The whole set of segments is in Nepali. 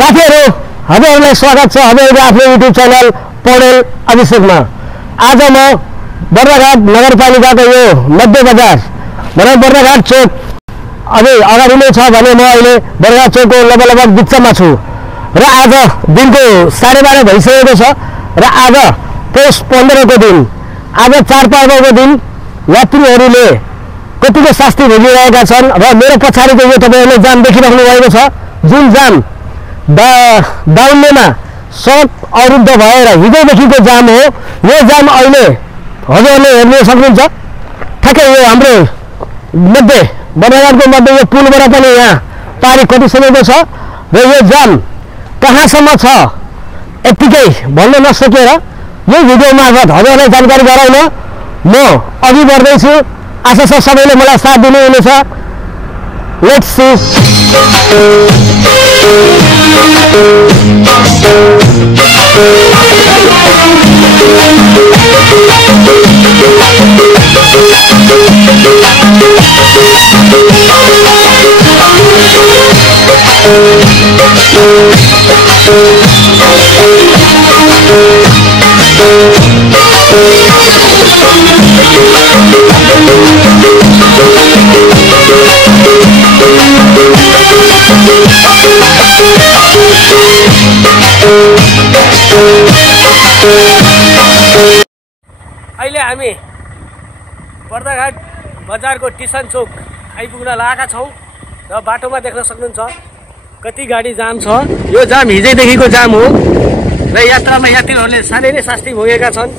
साथीहरु हजुरहरुलाई स्वागत छ हजुरहरुको आफ्नो युट्युब च्यानल पौडेल अभिषेकमा। आज म बर्राघाट नगरपालिकाको यो मध्य बजार भने बर्राघाट चोक अझै अगाडि नै छ भने म अहिले बर्राघाट चोकको लगभग बिचमा छु र आज दिनको 12:30 भइसकेको छ र आज पौष 15 को दिन, आज चाडपर्वको दिन यात्रीहरूले कतिको शास्ति भोगिरहेका छन् र मेरो पछाडिको यो तपाईहरुले जाम देखिराख्नु भएको छ, जुन जाम दाउन्नेमा सडक अवरुद्ध भएर हिजोदेखिको जाम हो। यो जाम अहिले हजुरहरूले हेर्न सक्नुहुन्छ। ठ्याक्कै यो हाम्रो बर्राघाटको मध्य यो पुलबाट पनि यहाँ पारी कटिसकेको छ र यो जाम कहाँसम्म छ यतिकै भन्न नसकेर यो भिडियो मार्फत हजुरहरूलाई जानकारी गराउन म अघि बढ्दैछु। आशा छ सबैले मलाई साथ दिनुहुनेछ। Let's see. अहिले हामी बर्राघाट बजारको टिसन चोक आइपुग्न लागेका छौं र बाटोमा देख्न सक्नुहुन्छ कति गाडी जाम छ। यो जाम हिजैदेखिको जाम हो र यात्रामा यात्रीहरूले साह्रै नै शास्ति भोगेका छन्।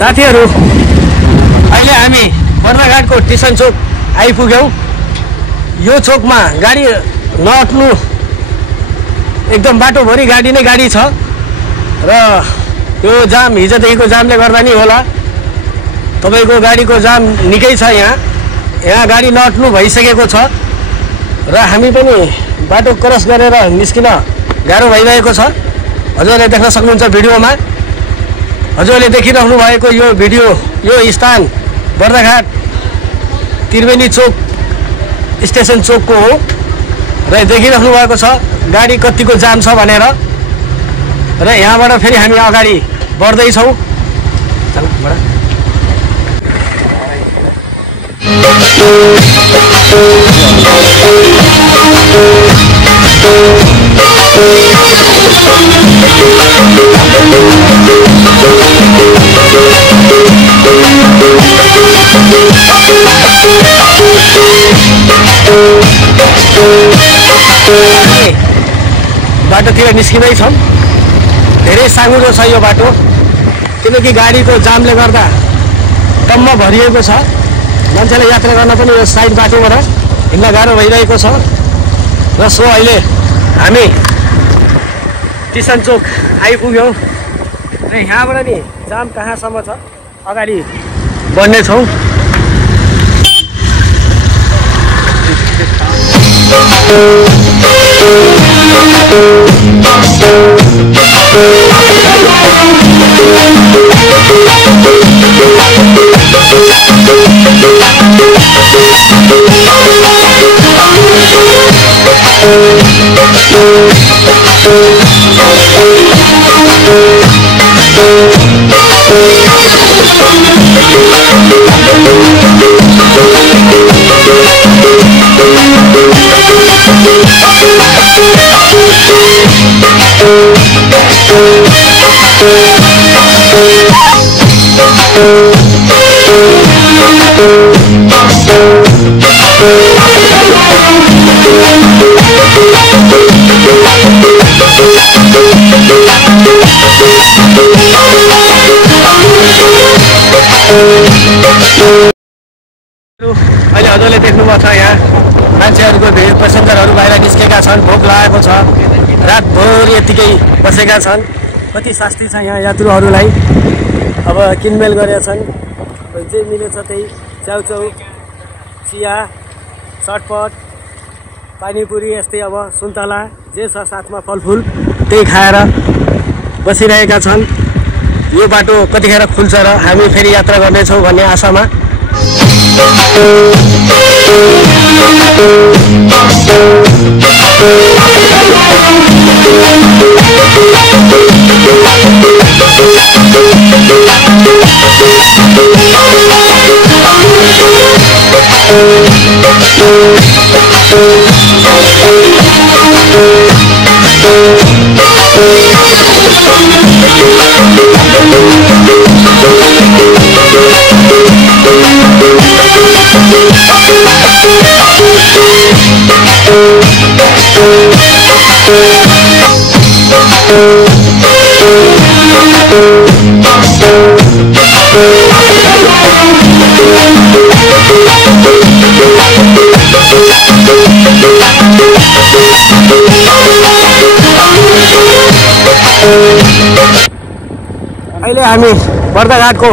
साथीहरु अहिले हामी बर्राघाटको टिसन चोक आइपुग्यौं। यो चोकमा गाडी नअट्नु एकदम बाटोभरि गाडी नै गाडी छ र यो जाम हिजोदेखिको जामले गर्दा नि होला तपाईको गाडीको जाम निकै छ। यहाँ गाडी नअट्नु भइसकेको छ र हामी पनि बाटो क्रस गरेर निस्किन गाह्रो भइरहेको छ। हजुरले देख्न सक्नुहुन्छ भिडियोमा। हजुरले देखिराख्नु भएको यो भिडियो यो स्थान बर्राघाट त्रिवेणी चोक स्टेसन चोकको हो र देखिराख्नु भएको छ गाडी कतिको जाम छ भनेर। र यहाँबाट फेरि हामी अगाडि बढ्दै छौं। बाटोतिर निस्किँदै छौं। धेरै साँघुरो छ यो बाटो किनकि गाडीको जामले गर्दा टम्म भरिएको छ। मान्छेले यात्रा गर्न पनि यो साइड बाटोबाट हिँड्न गाह्रो भइरहेको छ र सो अहिले हामी टिसन चोक आइपुग्यौं र यहाँबाट नि जाम कहाँसम्म छ अगाडि बढ्ने छौं। अहिले हजुरले देख्नुभएको छ यहाँ मान्छेहरूको भिड, पेसेन्जरहरू बाहिर निस्केका छन्, भोक लागेको छ, रातभर यतिकै बसेका छन्। कति शास्ति छ यहाँ यात्रुहरूलाई। अब किनमेल गरेका छन्, जे मिलेछ त्यही च्याउचाउ, चिया, चटपट, पानीपुरी, यस्तै अब सुन्तला जे छ साथमा फलफुल त्यही खाएर बसिरहेका छन्। यो बाटो कतिखेर खुल्छ र हामी फेरि यात्रा गर्नेछौँ भन्ने आशामा। अहिले हामी बर्दाघाटको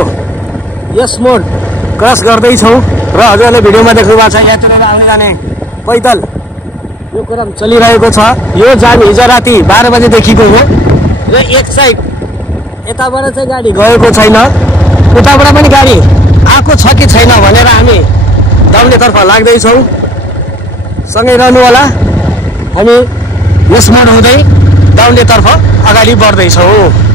यस मोड क्रस गर्दैछौँ र हजुरले भिडियोमा देख्नु भएको छ यात्रुहरू आउने जाने पैदल यो क्रम चलिरहेको छ। यो जाम हिजो राति 12 बजेदेखिको हो र एक साइड यताबाट चाहिँ गाडी गएको छैन, उताबाट पनि गाडी आएको छ कि छैन भनेर हामी दाउनेतर्फ लाग्दैछौँ। सँगै रहनु होला, हामी यस मोड हुँदै दाउनेतर्फ अगाडि बढ्दैछौँ।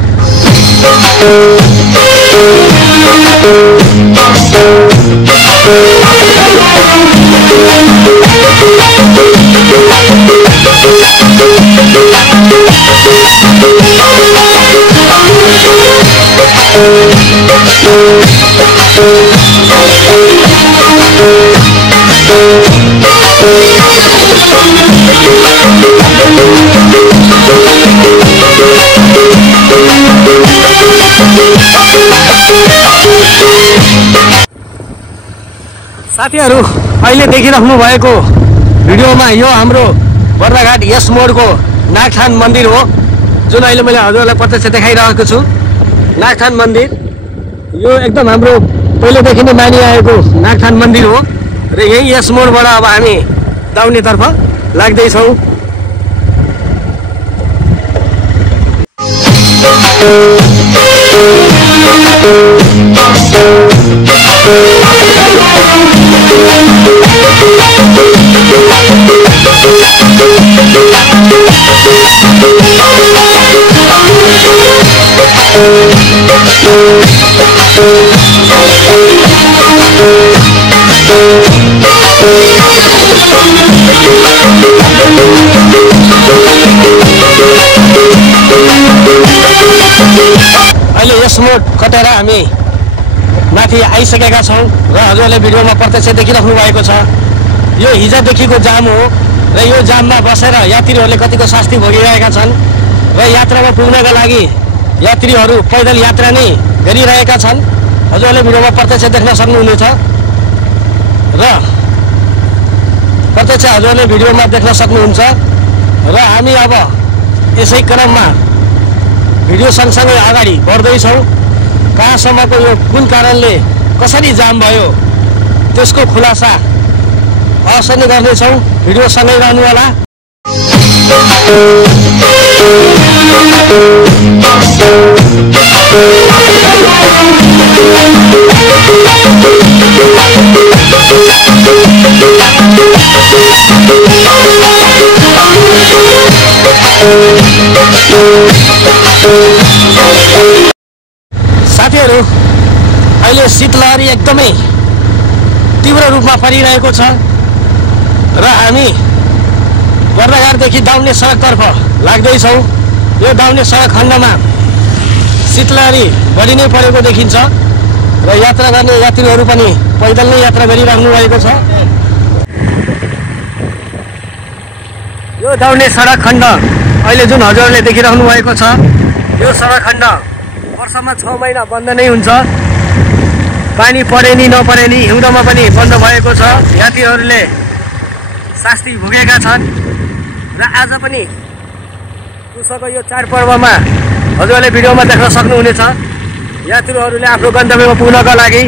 साथीहरू अहिले देखिराख्नु भएको भिडियोमा यो हाम्रो बर्दाघाट यस मोडको नागठान मन्दिर हो, जुन अहिले मैले हजुरलाई प्रत्यक्ष देखाइरहेको छु। नागठान मन्दिर यो एकदम हाम्रो पहिलेदेखि नै मानिआएको नागठान मन्दिर हो र यही यस मोडबाट अब हामी दाउनेतर्फ लाग्दैछौँ। अहिले यस मोड कटेर हामी माथि आइसकेका छौँ र हजुरले भिडियोमा प्रत्यक्ष देखिराख्नु भएको छ। यो हिजोदेखिको जाम हो र यो जाममा बसेर यात्रीहरूले कतिको शास्ति भोगिरहेका छन् र यात्रामा पुग्नका लागि यात्रीहरू पैदल यात्रा नै गरिरहेका छन्। हजुरले भिडियोमा प्रत्यक्ष देख्न सक्नुहुनेछ र प्रत्यक्ष हजुरले भिडियोमा देख्न सक्नुहुन्छ र हामी अब यसै क्रममा भिडियो सँगसँगै अगाडि बढ्दैछौँ। कहाँसम्मको यो कुन कारणले कसरी जाम भयो त्यसको खुलासा अवश्य नै गर्नेछौँ। भिडियो सँगै रहनु होला। साथीहरू अहिले शीतलहरी एकदमै तीव्र रूपमा परिरहेको छ र हामी बर्दाघाटदेखि दाउने सडकतर्फ लाग्दैछौँ। यो दाउने सडक खण्डमा शीतलहरी बढी नै परेको देखिन्छ र यात्रा गर्ने यात्रीहरू पनि पैदल नै यात्रा गरिराख्नु भएको छ। यो दाउने सडक खण्ड अहिले जुन हजुरहरूले देखिराख्नु भएको छ, यो सडक खण्ड वर्षमा 6 महिना बन्द नै हुन्छ। पानी परे नि नपरे नि हिउँदमा पनि बन्द भएको छ। यात्रीहरूले शास्ति भोगेका छन् र आज पनि पुसको यो चाडपर्वमा हजुरहरूले भिडियोमा देख्न सक्नुहुनेछ। यात्रीहरूले आफ्नो गन्तव्यमा पुग्नका लागि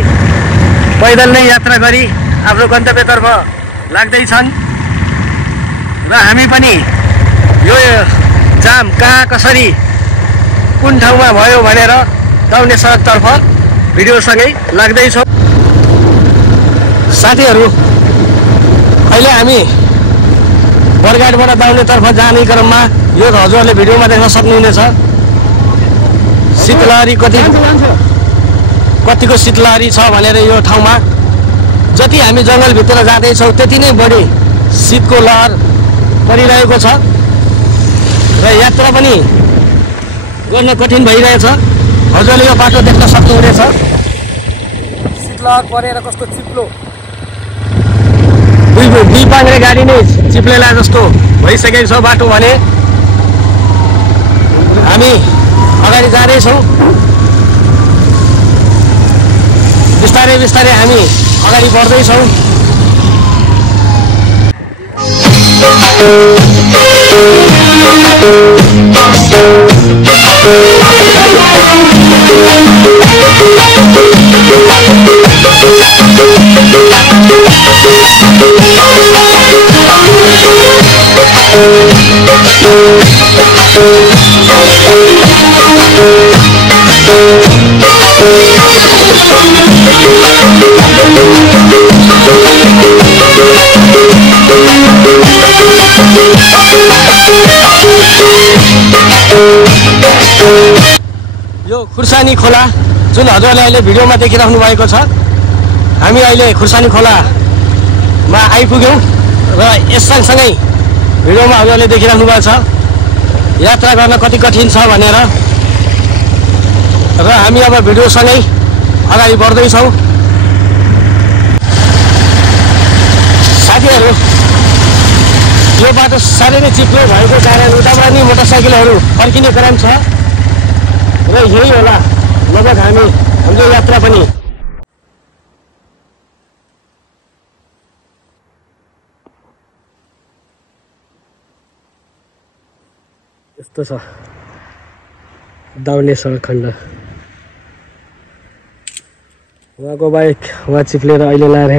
पैदल नै यात्रा गरी आफ्नो गन्तव्यतर्फ लाग्दैछन् र हामी पनि यो जाम कहाँ कसरी कुन ठाउँमा भयो भनेर दाउने सडकतर्फ भिडियोसँगै लाग्दैछौँ। साथीहरू, अहिले हामी बरघाटबाट दाउनेतर्फ जाने क्रममा यो हजुरहरूले भिडियोमा देख्न सक्नुहुनेछ शीतलहरी कतिको शीतलहरी छ भनेर। यो ठाउँमा जति हामी जङ्गलभित्र जाँदैछौँ त्यति नै बढी शीतको लहर परिरहेको छ र यात्रा पनि गर्न कठिन भइरहेछ। हजुरले यो बाटो देख्न सक्नुहुनेछ, शीतलहर परेर कस्तो चिप्लो दुई पाङ्रे गाडी नै चिप्लेला जस्तो भइसकेको छ बाटो भने। हामी अगाडि जाँदैछौँ, बिस्तारै बिस्तारै हामी अगाडि बढ्दैछौँ। यो खुर्सानी खोला जुन हजुरले अहिले भिडियोमा देखिराख्नु भएको छ, हामी अहिले खुर्सानी खोलामा आइपुग्यौँ र यस सँगसँगै भिडियोमा हजुरले देखिराख्नु भएको छ यात्रा गर्न कति कठिन छ भनेर। र हामी अब भिडियोसँगै अगाडि बढ्दैछौँ। साथीहरू, यो बाटो साह्रै नै चिप्लो भएको कारण उताबाट नि मोटरसाइकलहरू फर्किने क्रम छ र यही होला लगभग हाम्रो यात्रा पनि। यस्तो छ दाउने सडक खण्ड। उहाँको बाइक उहाँ चिप्लेर अहिले लाएर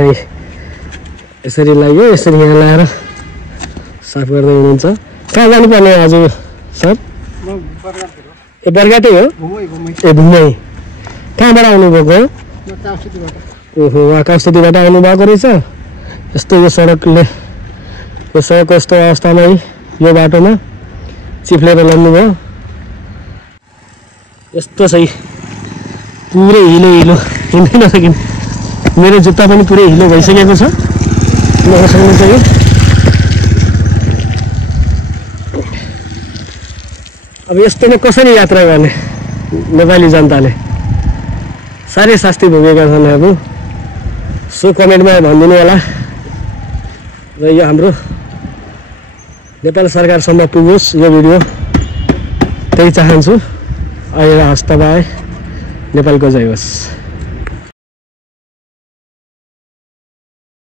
यसरी लाग्यो, यसरी यहाँ लाएर साफ गर्दै हुनुहुन्छ। कहाँ जानुपर्ने आज सर? ए बरघाटै हो? ए घुमै। कहाँबाट आउनुभएको? ओहो, उहाँ कामस्तुतीबाट आउनुभएको रहेछ। यस्तो यो सडकको यस्तो अवस्थामा यो बाटोमा चिप्लेर लड्नुभयो। यस्तो चाहिँ पुरै हिलो हिँड्दै नसकिन। मेरो जुत्ता पनि पुरै हिलो भइसकेको छ। देख्न सक्नुहुन्छ यो। अब यस्तोमा कसरी यात्रा गर्ने नेपाली जनताले? साह्रै शास्ति भोगेका छन्। अब सो कमेन्टमा भनिदिनु होला र यो हाम्रो नेपाल सरकारसम्म पुगोस् यो भिडियो, त्यही चाहन्छु। अहिले हस्त भए नेपालको जय होस्।